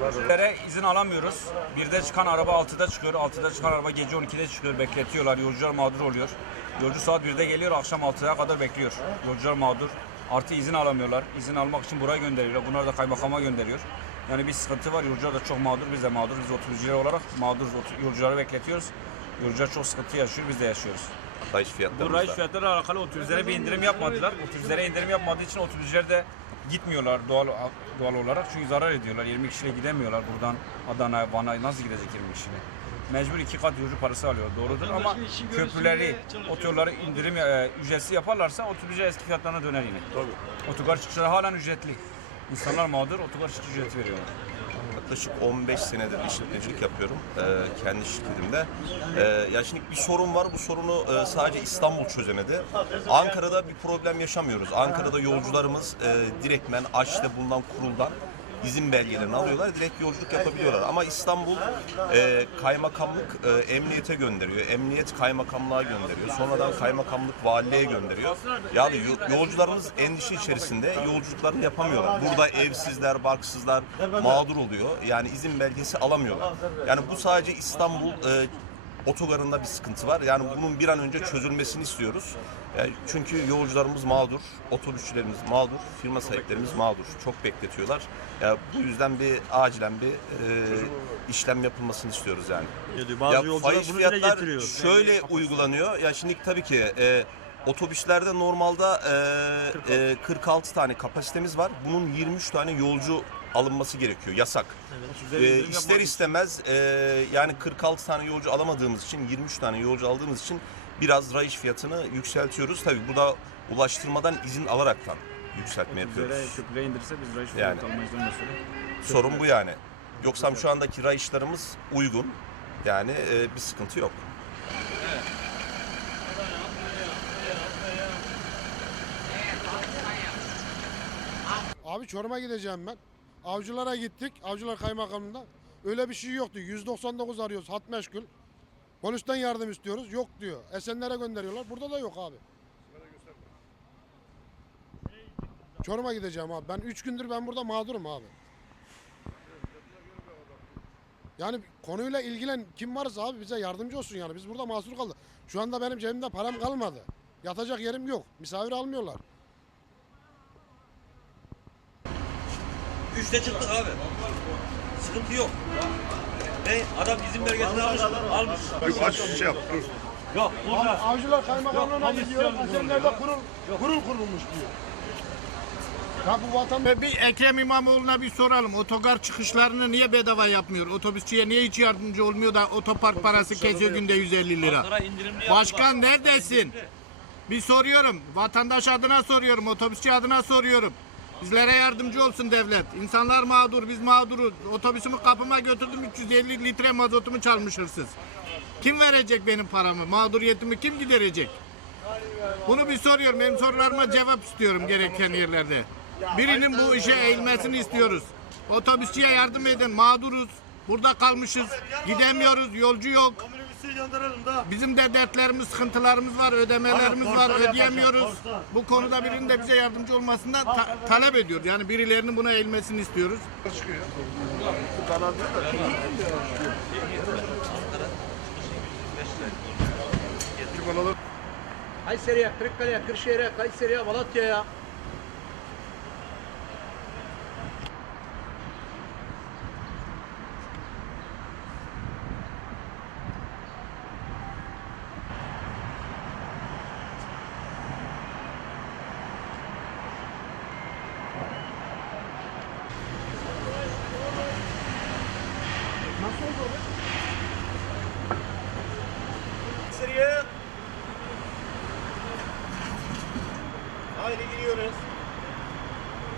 Yolculara izin alamıyoruz. Birde çıkan araba 6'da çıkıyor. 6'da çıkan araba gece 12'de çıkıyor. Bekletiyorlar. Yolcular mağdur oluyor. Yolcu saat 1'de geliyor. Akşam 6'ya kadar bekliyor. Yolcular mağdur. Artı izin alamıyorlar. İzin almak için buraya gönderiyorlar. Bunlar da kaymakama gönderiyor. Yani bir sıkıntı var. Yolcular da çok mağdur. Biz de mağdur. Biz oturiciler olarak mağdur yolcuları bekletiyoruz. Yolcular çok sıkıntı yaşıyor. Biz de yaşıyoruz. Rayiç Bu fiyatlarımız rayiç fiyatları alakalı otobüslere bir indirim yapmadılar. Otobüslere indirim yapmadığı için otobüsler de gitmiyorlar doğal doğal olarak. Çünkü zarar ediyorlar. 20 kişiyle gidemiyorlar buradan Adana'ya, Van'a nasıl gidecek 20 kişiyle? Mecbur iki kat yolcu parası alıyor. Doğrudur ama köprüleri, otoyolları indirim e, ücretsiz yaparlarsa otobüsler eski fiyatlarına döner yine. Tabii. Otogar çıkışları halen ücretli. İnsanlar mağdur, otogar çıkış ücreti veriyorlar. Yaklaşık 15 senedir işletmecilik yapıyorum e, kendi şirketimde. E, ya şimdi bir sorun var. Bu sorunu e, sadece İstanbul çözemedi. Ankara'da bir problem yaşamıyoruz. Ankara'da yolcularımız e, direktmen AŞ'te bulunan kuruldan izin belgelerini alıyorlar. Direkt yolculuk yapabiliyorlar. Ama İstanbul e, kaymakamlık e, emniyete gönderiyor. Emniyet kaymakamlığa gönderiyor. Sonradan kaymakamlık valiliğe gönderiyor. Yani yo- yolcularımız endişe içerisinde yolculuklarını yapamıyorlar. Burada evsizler, barksızlar mağdur oluyor. Yani izin belgesi alamıyorlar. Yani bu sadece İstanbul e, otogarında bir sıkıntı var. Yani bunun bir an önce çözülmesini istiyoruz. Yani çünkü yolcularımız mağdur, otobüsçülerimiz mağdur, firma sahiplerimiz mağdur. Çok bekletiyorlar. Ya bu yüzden bir acilen bir e, işlem yapılmasını istiyoruz yani. Bazı ya yolcular fahiş bunu fiyatlar getiriyor. şöyle uygulanıyor. Ya şimdi tabii ki e, otobüslerde normalde e, e, 46 tane kapasitemiz var. Bunun 23 tane yolcu alınması gerekiyor. Yasak. E, ister istemez e, yani 46 tane yolcu alamadığımız için 23 tane yolcu aldığımız için biraz rayiç fiyatını yükseltiyoruz. Tabii burada ulaştırmadan izin alaraktan yükseltme yapıyoruz. Köprülere indirse biz rayiç Yani. almayız. Sorun bu yani. Yoksa şu andaki rayışlarımız uygun. Yani e, bir sıkıntı yok. Abi Çorum'a gideceğim ben. Avcılara gittik. Avcılar kaymakamında. Öyle bir şey yoktu. 199 arıyoruz hat meşgul. Polisten yardım istiyoruz. Yok diyor. Esenler'e gönderiyorlar. Burada da yok abi. Çorum'a gideceğim abi. Ben 3 gündür ben burada mağdurum abi. Yani konuyla ilgilen kim varsa abi bize yardımcı olsun yani. Biz burada mahsur kaldık. Şu anda benim cebimde param kalmadı. Yatacak yerim yok. Misafir almıyorlar. Üçte çıktık abi. Sıkıntı yok. Ne? Adam izin belgesini almış. Almış. Aç şey yap. dur. Yok burada. Avcılar kaymakamlığına gidiyor. Esenler'de kurul, kurul kurulmuş diyor. Ya bu vatan Ve Bir Ekrem İmamoğlu'na bir soralım. Otogar çıkışlarını niye bedava yapmıyor? Otobüsçüye niye hiç yardımcı olmuyor da otopark parası kesiyor günde 150 lira? Başkan neredesin? Bir soruyorum. Vatandaş adına soruyorum. Otobüsçü adına soruyorum. Bizlere yardımcı olsun devlet. İnsanlar mağdur, biz mağduruz. Otobüsümü kapıma götürdüm 350 litre mazotumu çalmış hırsız. Kim verecek benim paramı? Mağduriyetimi kim giderecek? Bunu bir soruyorum. Benim sorularıma cevap istiyorum gereken yerlerde. Birinin bu işe eğilmesini istiyoruz. Otobüsçüye yardım edin. Mağduruz. Burada kalmışız. Gidemiyoruz. Yolcu yok. Bizim de dertlerimiz, sıkıntılarımız var, ödemelerimiz var, ödeyemiyoruz. Bu konuda birinin de bize yardımcı olmasından ta- talep ediyoruz. Yani birilerinin buna eğilmesini istiyoruz. Kayseri'ye, Kırıkkale'ye, Kırşehir'e, Kayseri'ye, Malatya'ya.